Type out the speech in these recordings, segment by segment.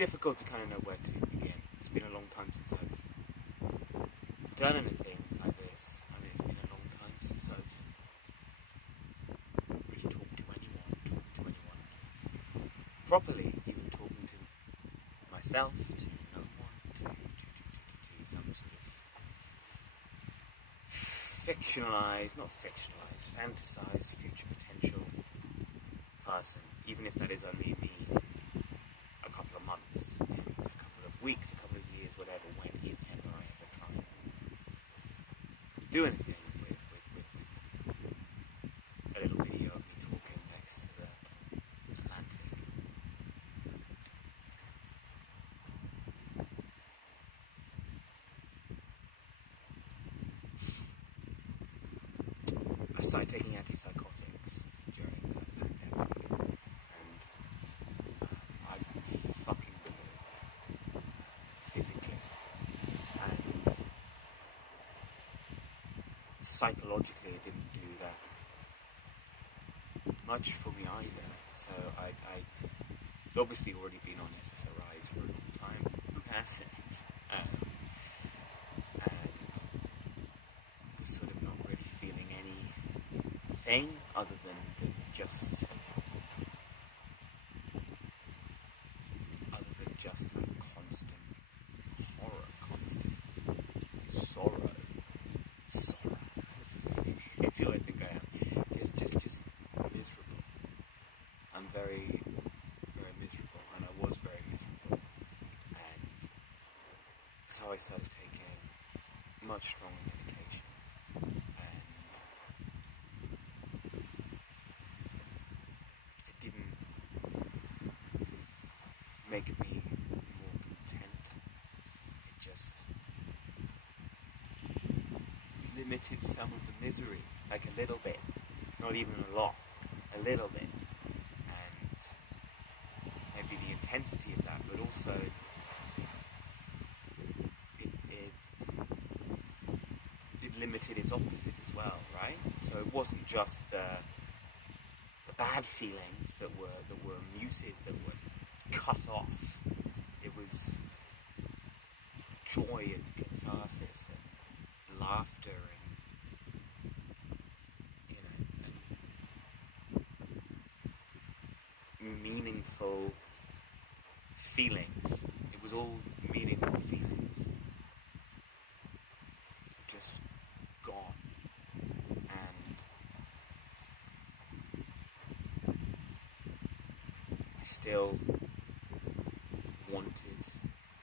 difficult to kind of know where to begin. It's been a long time since I've done anything like this. I mean, it's been a long time since I've really talked to anyone properly, even talking to myself, to no one, to some sort of fictionalized, not fictionalized, fantasized future potential person, even if that is only me a couple of months, in a couple of weeks, a couple of years, whatever, when, if ever I ever try and do anything with a little video of me talking next to the Atlantic. I started taking anti-psychotics during the pandemic, and I fucking blew it physically, and psychologically it didn't do that much for me either. So I'd obviously already been on SSRIs for a long time. Who hasn't? And was sort of not really feeling anything other than just like constant horror, constant sorrow. Who do I think I am? Just miserable. I'm very, very miserable, and I was very miserable. And so I started taking much stronger medication, and it didn't make me more content. It just limited some of the misery, like a little bit, not even a lot, a little bit, and maybe the intensity of that, but also it limited its opposite as well, right? So it wasn't just the bad feelings that were muted, that were cut off. It was joy and catharsis and laughter and meaningful feelings. It was all meaningful feelings just gone, and I still wanted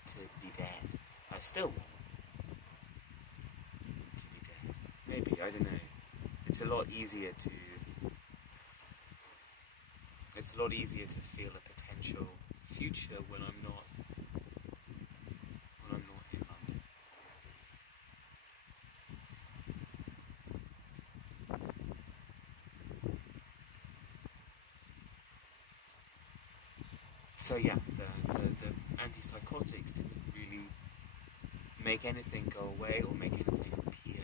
to be dead. I still want to be dead. Maybe, I don't know. It's a lot easier to feel a potential future when I'm not in London. So yeah, the anti-psychotics didn't really make anything go away or make anything appear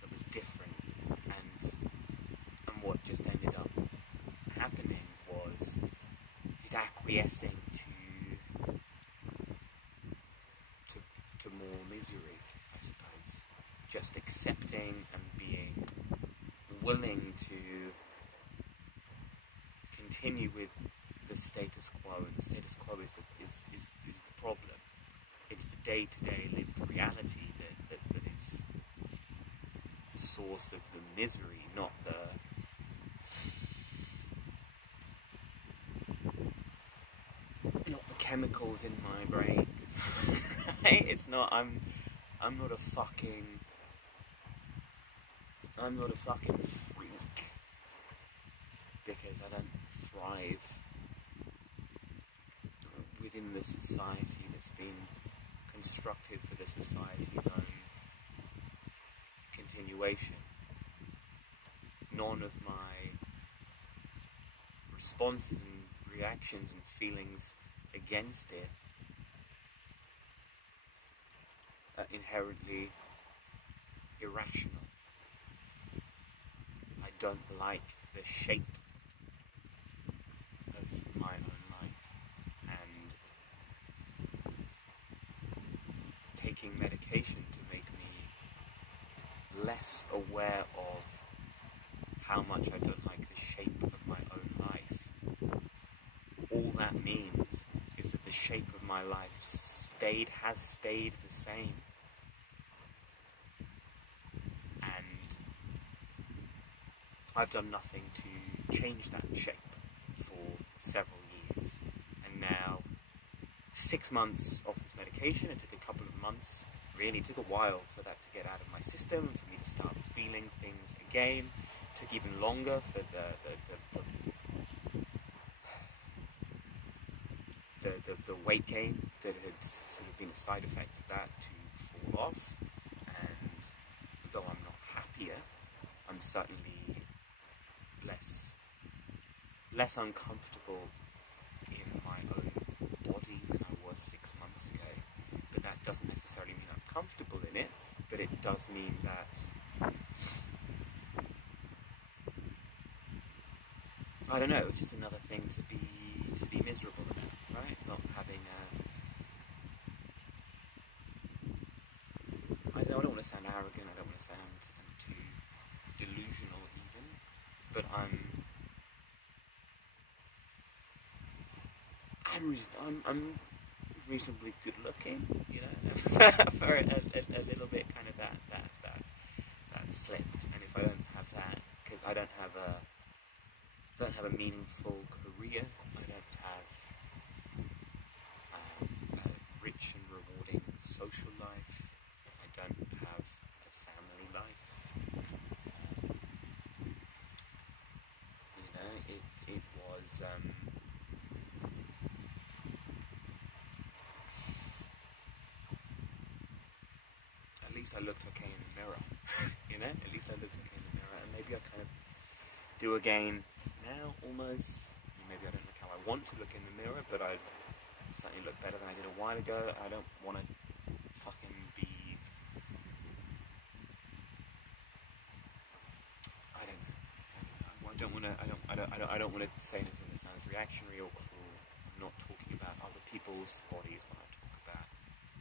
that was different, and what just ended up happening was just acquiescing to more misery, I suppose. Just accepting and being willing to continue with the status quo, and the status quo is the problem. It's the day-to-day lived reality that is the source of the misery, not the chemicals in my brain. Right? It's not. I'm not a fucking freak because I don't thrive within the society that's been constructed for the society's own continuation. None of my responses and reactions and feelings against it are inherently irrational. I don't like the shape of my own life, and taking medication to make me less aware of how much I don't like the shape of my own life. All that means is that the shape of my life has stayed the same. And I've done nothing to change that shape for several years. And now, 6 months off this medication, it took a couple of months, really took a while for that to get out of my system, for me to start feeling things again. It took even longer for the weight gain that had sort of been a side effect of that to fall off. And though I'm not happier, I'm certainly less uncomfortable in my own body than I was 6 months ago. But that doesn't necessarily mean I'm comfortable in it, but it does mean that, I don't know, it's just another thing to be miserable about, right? Not having I don't want to sound arrogant, I don't want to sound too delusional even, but I'm reasonably good looking, you know, for a little bit kind of that slipped. And if I don't have that, because I don't have a meaningful career, I don't have a rich and rewarding social life, I don't have a family life, you know, it was at least I looked okay in the mirror, you know, at least I looked okay in the mirror, and maybe I kind of do again now, almost. Maybe I don't look how I want to look in the mirror, but I certainly look better than I did a while ago. I don't want to fucking be, I don't want to say anything that sounds reactionary or cruel. I'm not talking about other people's bodies when I talk about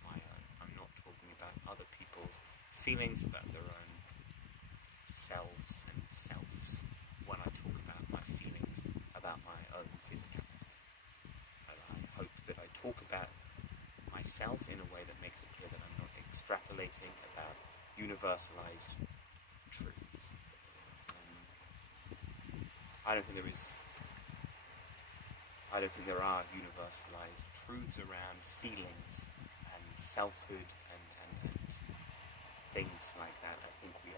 my own. I'm not talking about other people's feelings about their own selves and selves when I talk about my feelings about my own physicality. And I hope that I talk about myself in a way that makes it clear that I'm not extrapolating about universalized truths. I don't think there are universalized truths around feelings and selfhood and things like that. I think we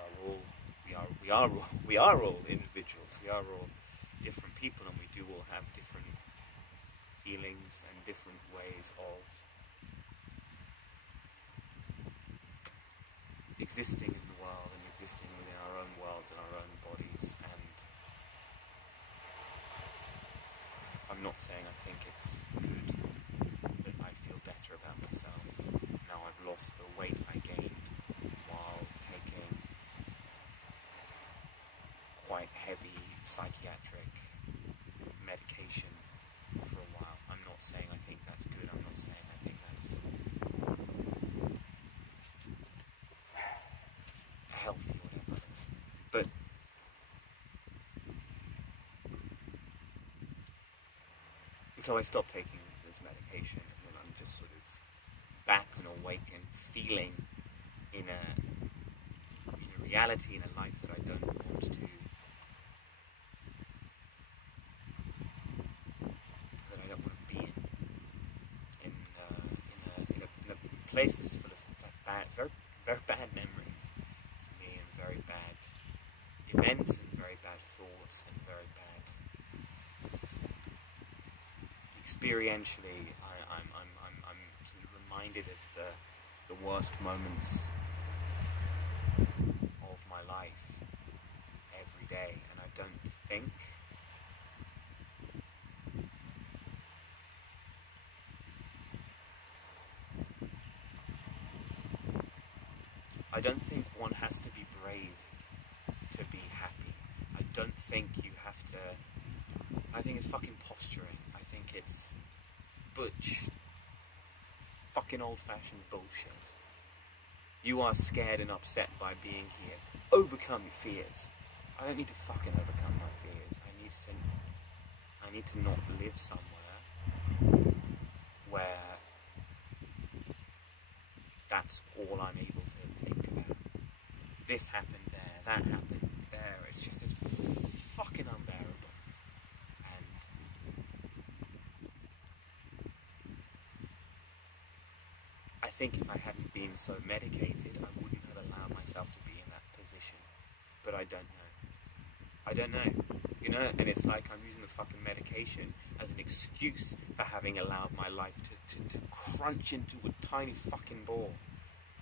are all individuals. We are all different people, and we do all have different feelings and different ways of existing in the world and existing within our own worlds and our own bodies. And I'm not saying I think it's good that I feel better about myself. Now I've lost the weight I gained while taking quite heavy psychiatric medication for a while. I'm not saying I think that's good. I'm not saying I think that's healthy or whatever. But so I stopped taking this medication, and then I'm just sort of back and awake and feeling in a reality, in a life that I don't want to, be in a place that's full of bad, very, very bad memories for me, and very bad events, and very bad thoughts, and very bad. Experientially, I'm sort of reminded of the worst moments of my life every day, and I don't think one has to be brave to be happy. I don't think you have to. I think it's fucking posturing. I think it's butch, fucking old-fashioned bullshit You are scared and upset by being here. Overcome your fears. I don't need to fucking overcome my fears. I need to not live somewhere where that's all I'm able to think about. This happened there, that happened there. It's just as fucking unbearable. And I think if I hadn't been so medicated, I wouldn't have allowed myself to be in that position. But I don't know. I don't know. You know, and it's like I'm using the fucking medication as an excuse for having allowed my life to crunch into a tiny fucking ball.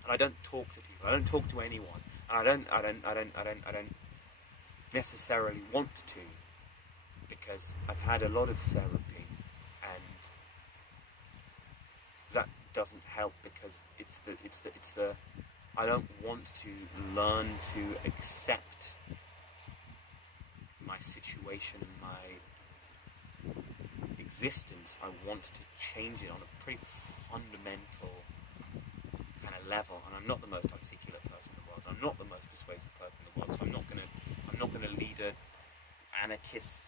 And I don't talk to people. I don't talk to anyone. And I don't necessarily want to, because I've had a lot of therapy, and that doesn't help because it's the I don't want to learn to accept my situation and my existence. I want to change it on a pretty fundamental kind of level. And I'm not the most articulate person in the world. I'm not the most persuasive person in the world. So I'm not gonna lead an anarchist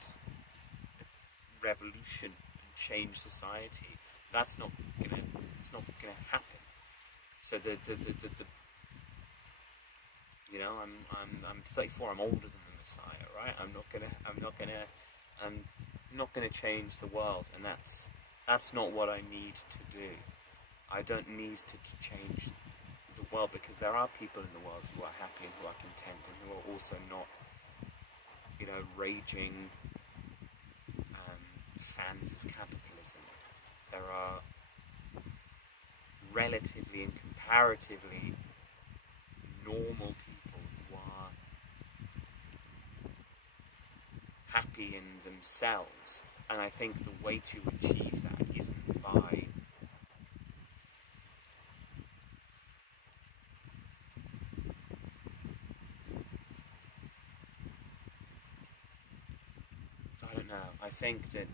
revolution and change society. It's not gonna happen. So the you know, I'm 34. I'm older than the Messiah, right? I'm not gonna change the world, and that's not what I need to do. I don't need to change the world, because there are people in the world who are happy and who are content and who are also not, you know, raging fans of capitalism. There are relatively and comparatively normal people who are happy in themselves, and I think the way to achieve that isn't by I don't know. I think that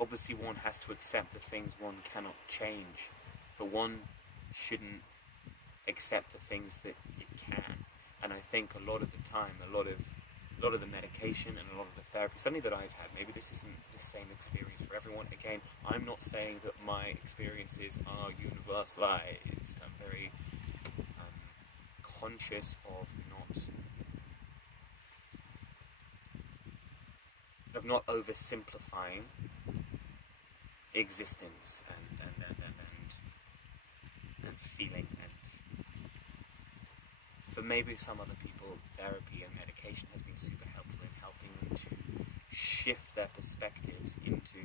obviously one has to accept the things one cannot change, but one shouldn't accept the things that you can. And I think a lot of the time, a lot of the medication and a lot of the therapy, something that I've had, maybe this isn't the same experience for everyone. Again, I'm not saying that my experiences are universalized. I'm very conscious of not oversimplifying existence and feeling. And for maybe some other people, therapy and medication has been super helpful in helping them to shift their perspectives into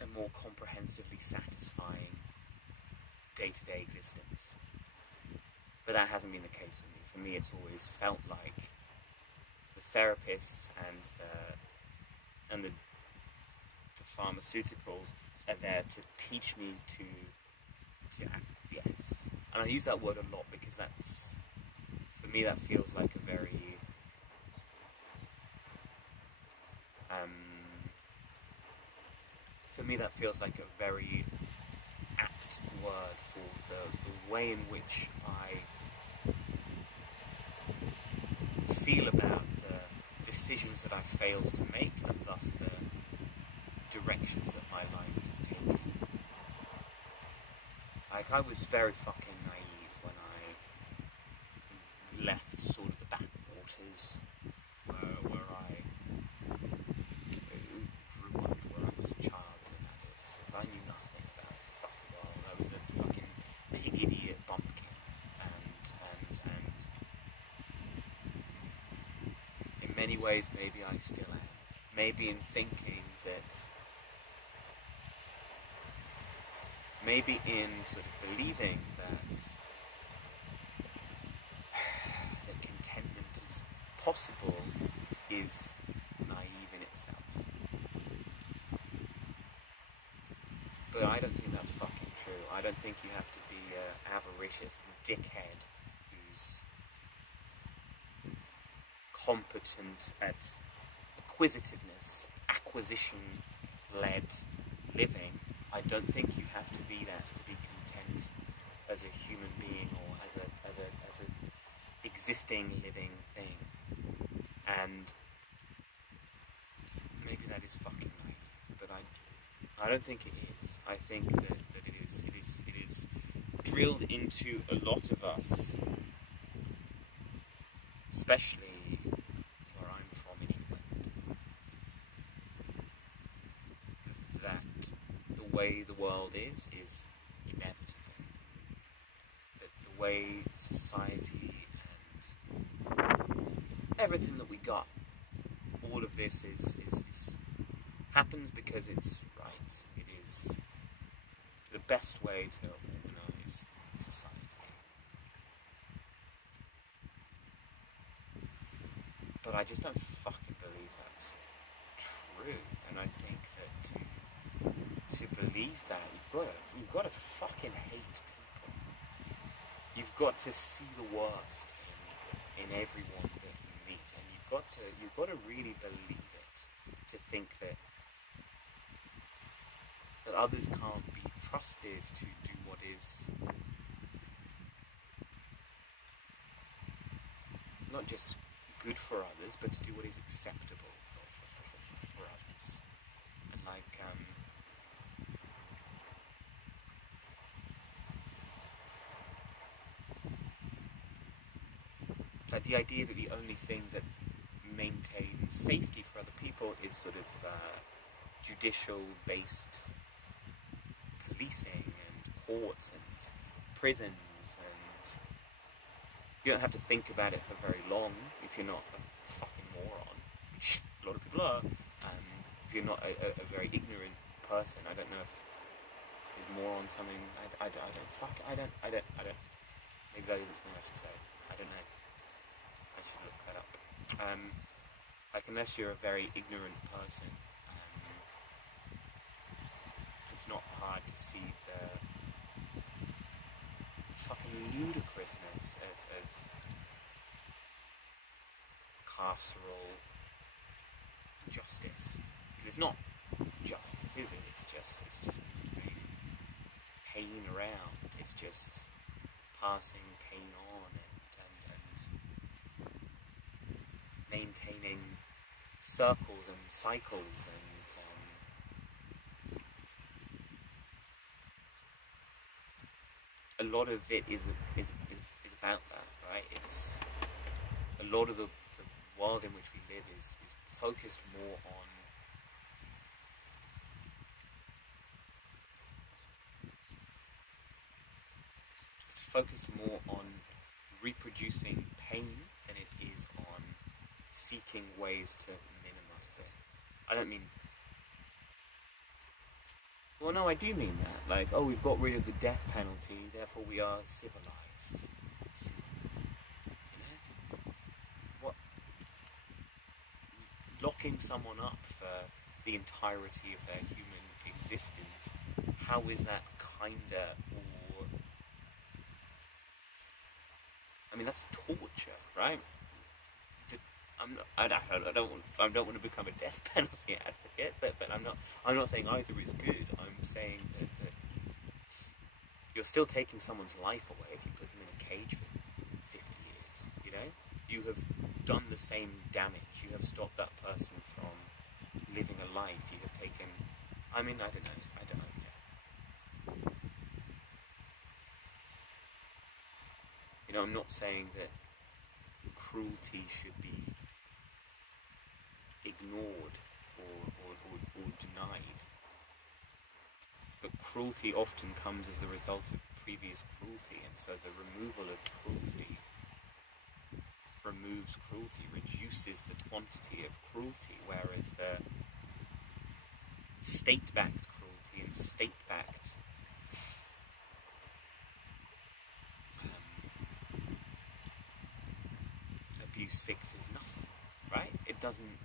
a more comprehensively satisfying day-to-day existence. But that hasn't been the case for me. For me, it's always felt like the therapists and the pharmaceuticals are there to teach me to acquiesce. And I use that word a lot because that's, for me, that feels like a very apt word for the way in which I feel about the decisions that I've failed to make, and thus the directions that my life has taken. Like, I was very fucking naive when I left sort of the backwaters where I grew up, where I was a child and an adolescent. I knew nothing about the fucking world. I was a fucking pig idiot bumpkin, and in many ways maybe I still am. Maybe in thinking that, maybe in sort of believing that contentment is possible is naive in itself. But I don't think that's fucking true. I don't think you have to be an avaricious dickhead who's competent at acquisitiveness, acquisition-led living, I don't think you have to be that to be content as a human being or as a existing living thing. And maybe that is fucking naive, but I don't think it is. I think that it is drilled into a lot of us, especially where I'm from in England, that the way the world is inevitable. That the way society and everything that we got, all of this is happens because it's right. It is the best way to organise society. But I just don't fucking believe that's true. And I think that to believe that, you've got to fucking hate people. You've got to see the worst in everyone that you meet, and you've got to really believe it to think that others can't be trusted to do what is not just good for others, but to do what is acceptable for others. And like the idea that the only thing that maintains safety for other people is sort of judicial-based policing and courts and prisons, and you don't have to think about it for very long if you're not a fucking moron, which a lot of people are. If you're not a very ignorant person, I don't know if is moron something. I don't. Maybe that isn't something I should say. I don't know. I should look that up. Like, unless you're a very ignorant person, it's not hard to see the fucking ludicrousness of carceral justice. Because it's not justice, is it? It's just moving pain around. It's just passing pain on and maintaining circles and cycles and a lot of it is about that, right? It's a lot of the world in which we live is focused more on reproducing pain than it is on seeking ways to minimize it. I don't mean... Well, no, I do mean that. Like, oh, we've got rid of the death penalty, therefore we are civilized. You know? What? Locking someone up for the entirety of their human existence, how is that kinda, or... I mean, that's torture, right? I don't want to become a death penalty advocate, but I'm not saying either is good. I'm saying that you're still taking someone's life away if you put them in a cage for 50 years. You know, you have done the same damage. You have stopped that person from living a life. You have taken. I mean, I don't know. You know, I'm not saying that cruelty should be ignored or denied, but cruelty often comes as the result of previous cruelty, and so the removal of cruelty removes cruelty, reduces the quantity of cruelty, whereas the state-backed cruelty and state-backed abuse fixes nothing, right? It doesn't.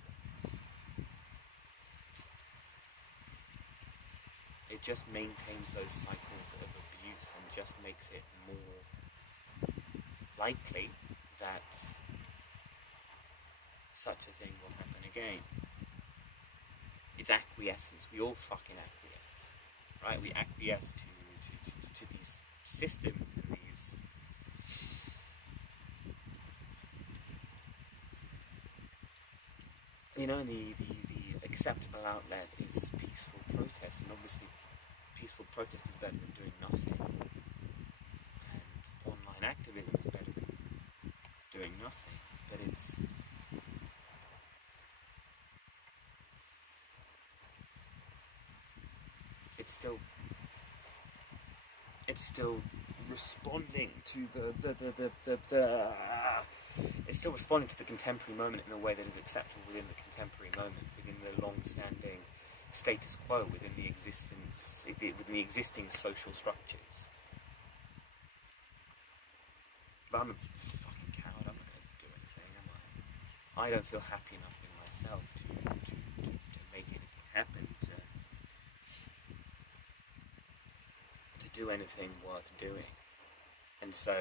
It just maintains those cycles of abuse and just makes it more likely that such a thing will happen again. It's acquiescence. We all fucking acquiesce, right? We acquiesce to these systems and these and the acceptable outlet is peaceful protest, and obviously peaceful protest is better than doing nothing, and online activism is better than doing nothing, but it's still responding to it's still responding to the contemporary moment in a way that is acceptable within the contemporary moment, within the long-standing status quo, within the existing social structures. But I'm a fucking coward. I'm not going to do anything, am I? I don't feel happy enough in myself to make anything happen, to do anything worth doing. And so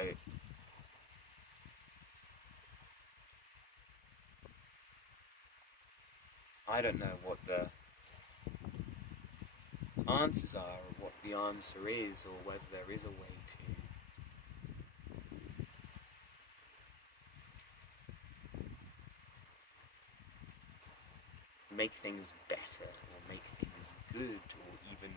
I don't know what the answers are, or what the answer is, or whether there is a way to make things better, or make things good, or even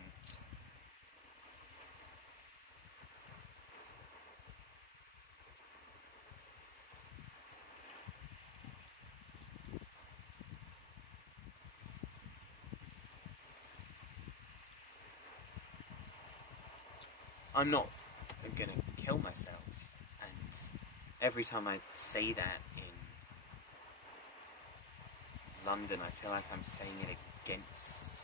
I'm not gonna kill myself, and every time I say that in London, I feel like I'm saying it against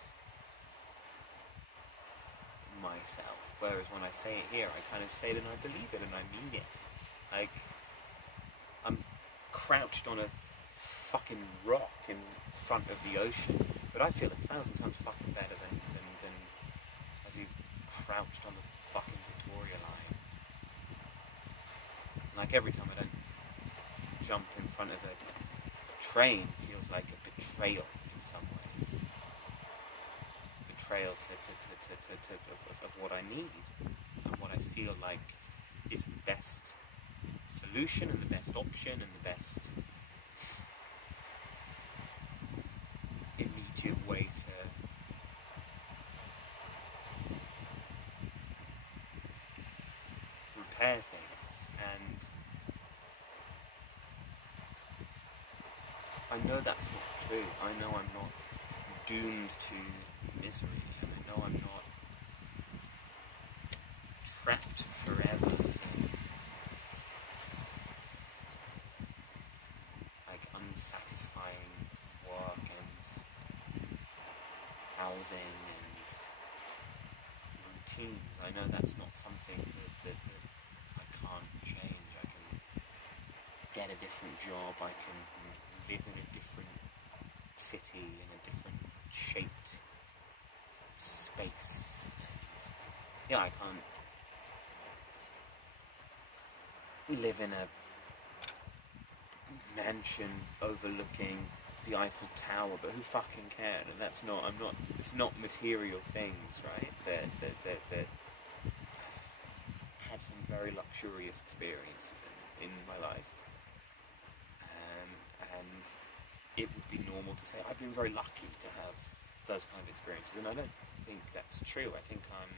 myself, whereas when I say it here, I kind of say it and I believe it and I mean it. Like, I'm crouched on a fucking rock in front of the ocean, but I feel 1,000 times fucking better than as you crouched on the fucking Victoria line. Like, every time I don't jump in front of a train feels like a betrayal in some ways. Betrayal of what I need, and what I feel like is the best solution and the best option and the best immediate way to repair things. And I know that's not true. I know I'm not doomed to misery, and I know I'm not trapped forever in like unsatisfying work and housing and routines. I know that's not something that I can't change. I can get a different job, I can live in a different city, in a different shaped space, and yeah, I can't live in a mansion overlooking the Eiffel Tower, but who fucking cares? And it's not material things, right, that I've had some very luxurious experiences in my life, and it would be normal to say I've been very lucky to have those kind of experiences, and I don't think that's true. I think I'm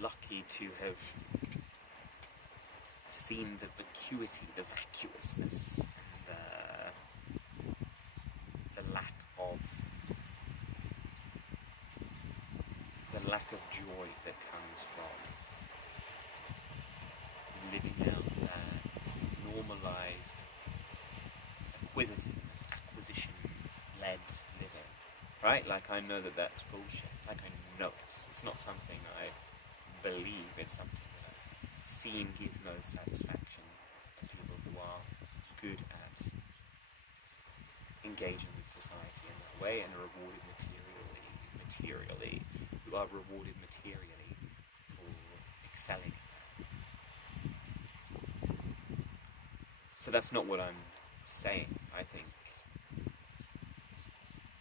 lucky to have seen the vacuity, the vacuousness, and the lack of joy that comes from living out that normalized acquisitiveness, acquisition-led living, right? Like, I know that that's bullshit. Like, I know it. It's not something I believe. It's something that I've seen give no satisfaction to people who are good at engaging with society in that way and are rewarded materially, who are rewarded materially for excelling. So that's not what I'm saying. I think,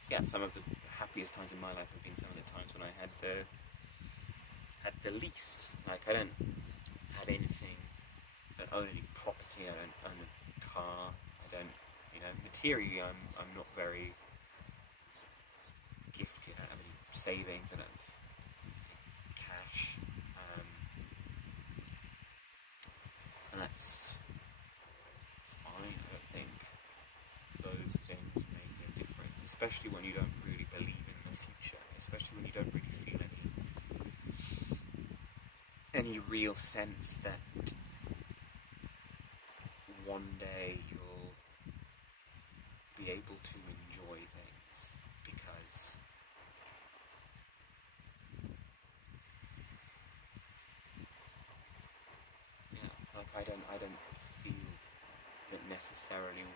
yeah, some of the happiest times in my life have been some of the times when I had the least. Like, I don't have anything, I don't own any property, I don't own a car, I don't, materially I'm not very gifted, I don't have any savings, I don't have cash, and that's fine. I don't think those things make a difference, especially when you don't really believe in the future, especially when you don't really feel any real sense that one day you'll be able to enjoy things, because like I don't feel that necessarily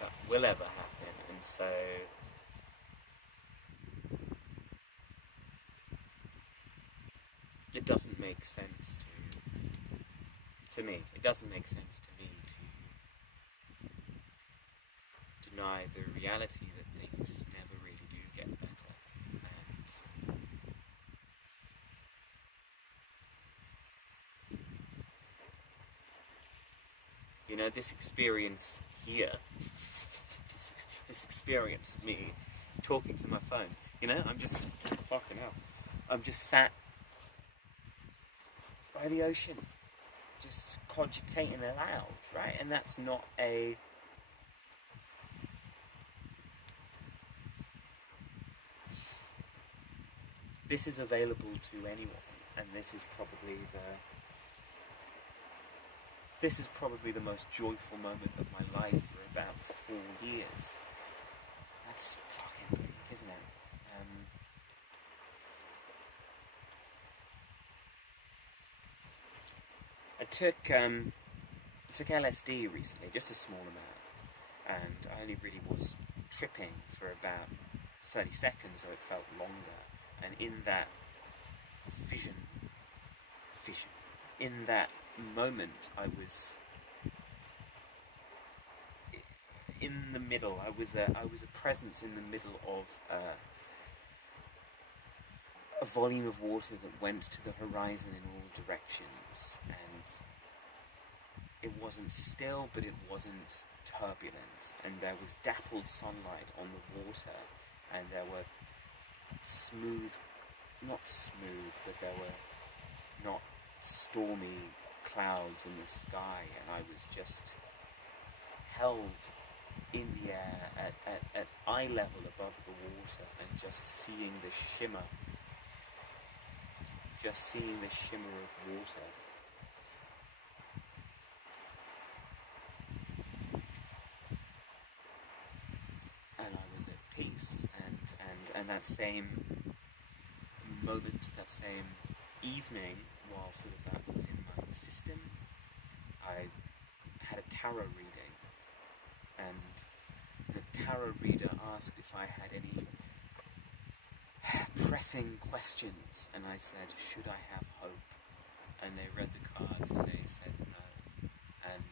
that will ever happen, and so it doesn't make sense to me. It doesn't make sense to me to deny the reality that things never really do get better, and this experience here, this experience of me talking to my phone, I'm just fucking hell. I'm just sat by the ocean, just cogitating aloud, right? And that's not a... This is available to anyone, and this is probably the most joyful moment of my life for about 4 years. That's fucking bleak, isn't it? I took LSD recently, just a small amount, and I only really was tripping for about 30 seconds, or it felt longer. And in that vision, in that moment, I was in the middle. I was a presence in the middle of a volume of water that went to the horizon in all directions, and it wasn't still, but it wasn't turbulent, and there was dappled sunlight on the water, and there were not smooth, but there were not stormy clouds in the sky, and I was just held in the air at eye level above the water, and just seeing the shimmer of water. And I was at peace, and that same moment, that same evening, while sort of that was in my system, I had a tarot reading, and the tarot reader asked if I had any pressing questions, and I said, should I have hope? And they read the cards and they said no. And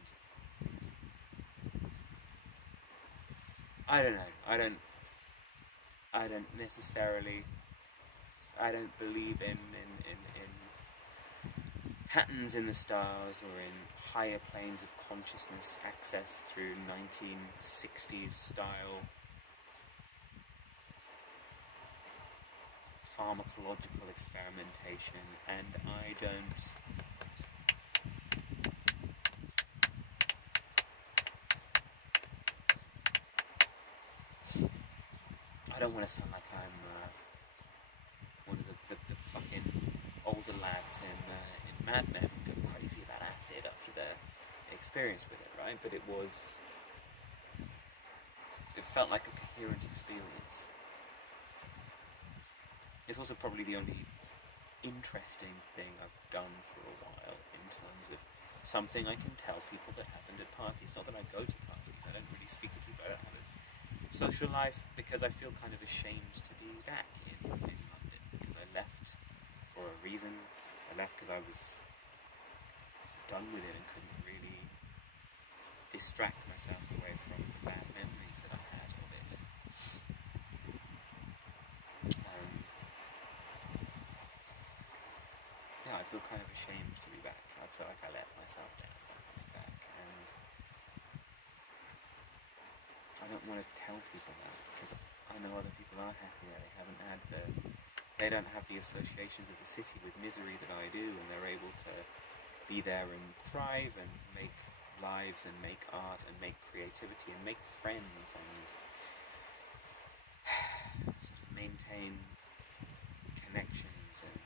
I don't know, I don't necessarily, I don't believe in patterns in the stars, or in higher planes of consciousness accessed through 1960s style pharmacological experimentation, and I don't want to sound like I'm one of the fucking older lads in Mad Men who go crazy about acid after their experience with it, right? But it felt like a coherent experience. It's also probably the only interesting thing I've done for a while in terms of something I can tell people that happened at parties. Not that I go to parties, I don't really speak to people, I don't have a social life, because I feel kind of ashamed to be back in London, because I left for a reason. I left because I was done with it and couldn't really distract myself away from the bad memories that I had of it. feel kind of ashamed to be back. I feel like I let myself down by coming back, and I don't want to tell people that, because I know other people are happy that they don't have the associations of the city with misery that I do, and they're able to be there and thrive and make lives and make art and make creativity and make friends and sort of maintain connections and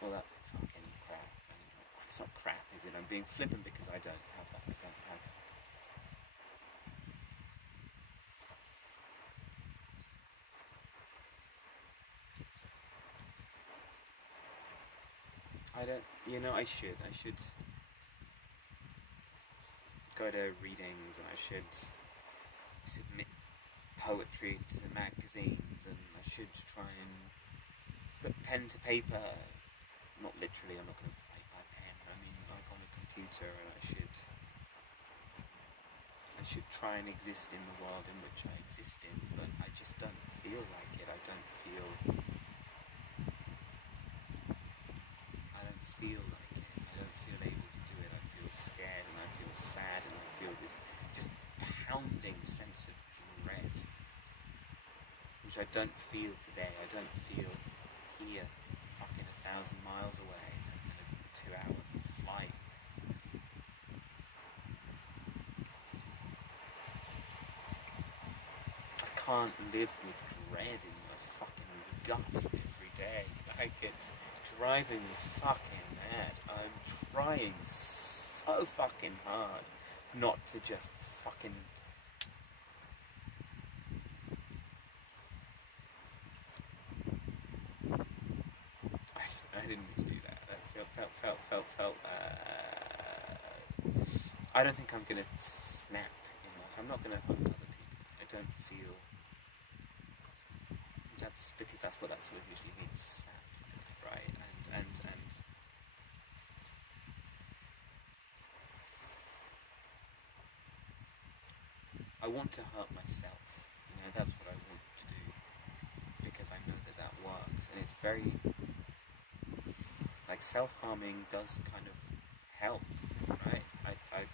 all that fucking crap. And it's not crap, is it? I'm being flippant because I don't have that. I don't have. I should go to readings, and I should submit poetry to magazines, and I should try and put pen to paper, not literally, I'm not going to write by pen, I mean like on a computer, and I should try and exist in the world in which I exist in, but I just don't feel like it. I don't feel like it. I don't feel able to do it. I feel scared, and I feel sad, and I feel this just pounding sense of dread, which I don't feel today. I don't feel here, fucking 1,000 miles away in a 2-hour flight. I can't live with dread in my fucking guts every day. Like, it's driving me fucking mad. I'm trying so fucking hard not to just fucking... I didn't mean to do that. I don't think I'm gonna snap. I'm not gonna hunt other people. I don't feel... That's because that's what that sort of usually means, snap, right? And I want to hurt myself. That's what I want to do, because I know that works, and it's very... Like, self-harming does kind of help, right? I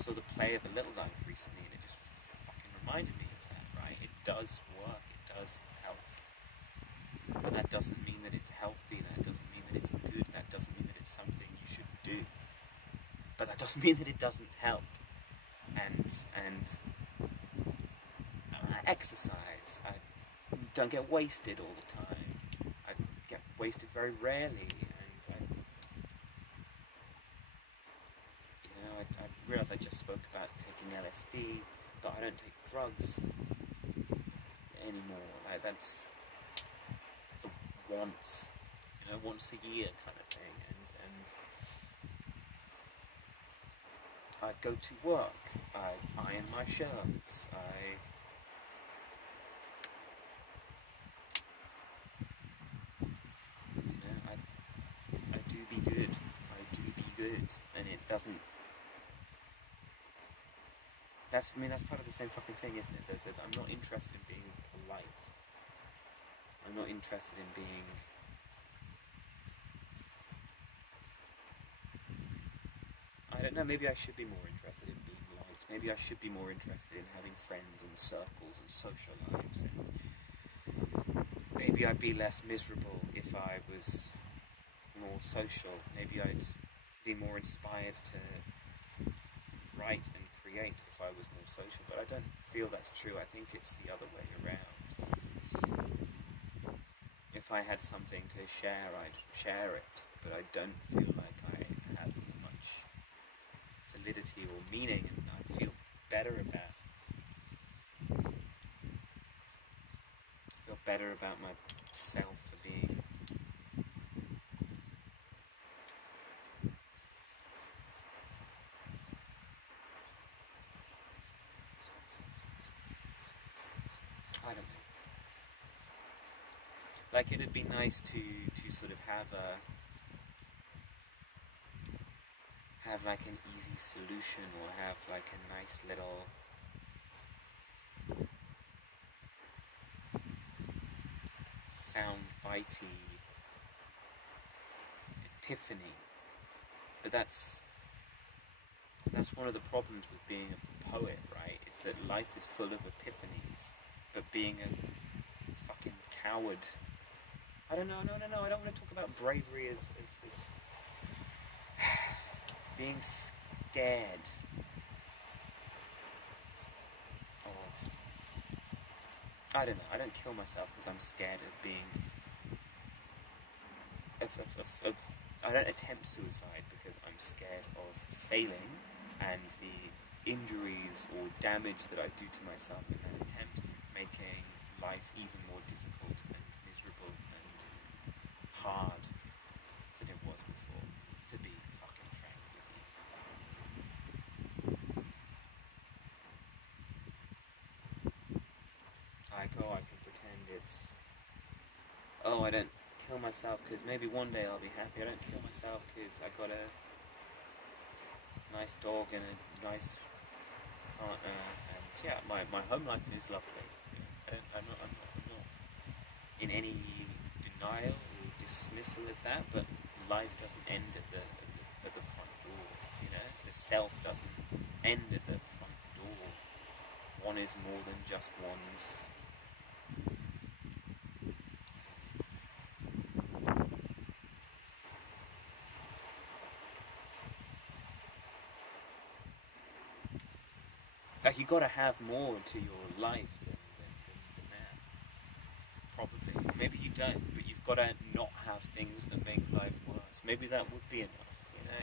saw the play of A Little Life recently, and it just fucking reminded me of that, right? It does work, it does help. But that doesn't mean that it's healthy, that doesn't mean that it's good, that doesn't mean that it's something you should do. But that doesn't mean that it doesn't help. And I exercise, I don't get wasted all the time. I get wasted very rarely, and I realise I just spoke about taking LSD, but I don't take drugs anymore. Like, that's the once a year kind of thing, and I go to work, I iron my shirts, I do be good. I do be good, and it doesn't. That's part of the same fucking thing, isn't it? That I'm not interested in being polite. I'm not interested in being. I don't know. Maybe I should be more interested in being liked. Maybe I should be more interested in having friends and circles and social lives, and maybe I'd be less miserable if I was more social. Maybe I'd be more inspired to write and create if I was more social, but I don't feel that's true. I think it's the other way around. If I had something to share, I'd share it, but I don't feel like I have much validity or meaning, and I feel better about myself for being I don't know. Like, it'd be nice to sort of have like an easy solution, or have like a nice little sound bitey epiphany. But that's one of the problems with being a poet, right? Is that life is full of epiphanies, but being a fucking coward. I don't know, no, I don't want to talk about bravery as being scared of... I don't know, I don't kill myself because I'm scared of being... I don't attempt suicide because I'm scared of failing and the injuries or damage that I do to myself in that attempt, making life even more difficult and miserable and hard than it was before, to be fucking frank with you. Like, oh, I can pretend it's... Oh, I don't kill myself because maybe one day I'll be happy. I don't kill myself because I got a nice dog and a nice partner, and yeah, my home life is lovely. I'm not in any denial or dismissal of that, but life doesn't end at the front door. You know, the self doesn't end at the front door. One is more than just one's. Like, you gotta have more to your life than that. Probably. Maybe you don't, but you've gotta not have things that make life worse. Maybe that would be enough, you know,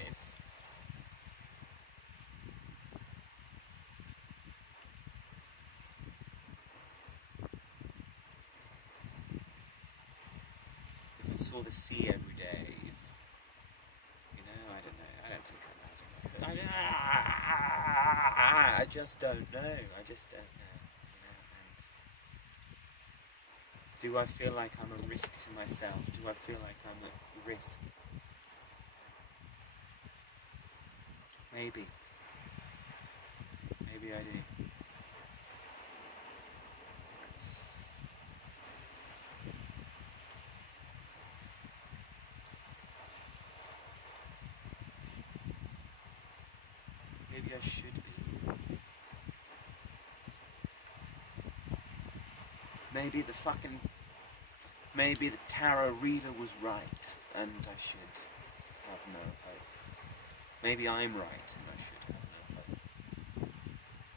if I saw the sea every day, you know, I don't know, I don't think I just don't know. I just don't know. You know, and do I feel like I'm a risk to myself? Do I feel like I'm a risk? Maybe. Maybe I do. Maybe I should be. Maybe the tarot reader was right, and I should have no hope. Maybe I'm right, and I should have no hope.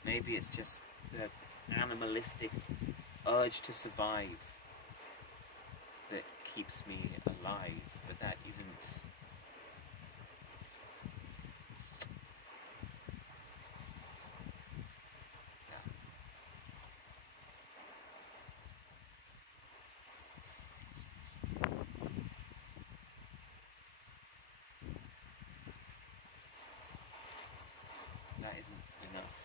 Maybe it's just the animalistic urge to survive that keeps me alive, but that isn't... That isn't enough.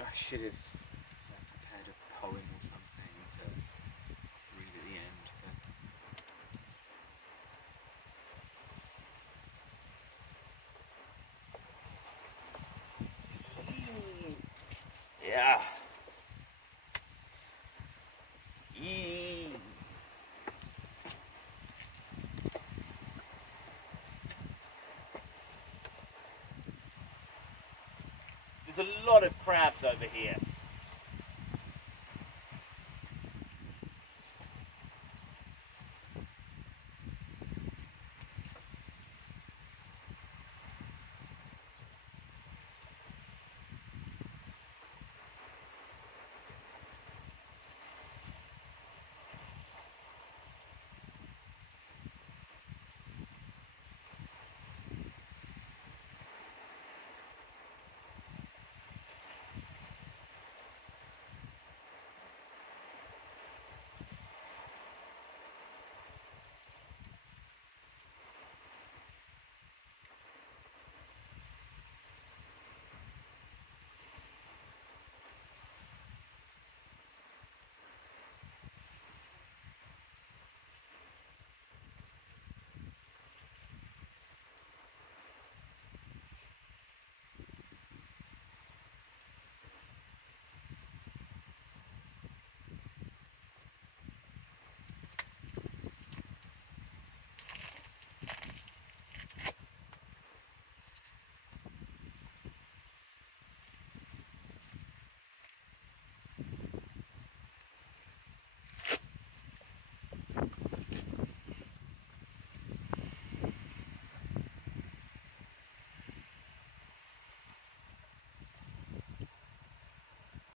I should have prepared a poem or something to read at the end, but... Yeah. There's a lot of crabs over here.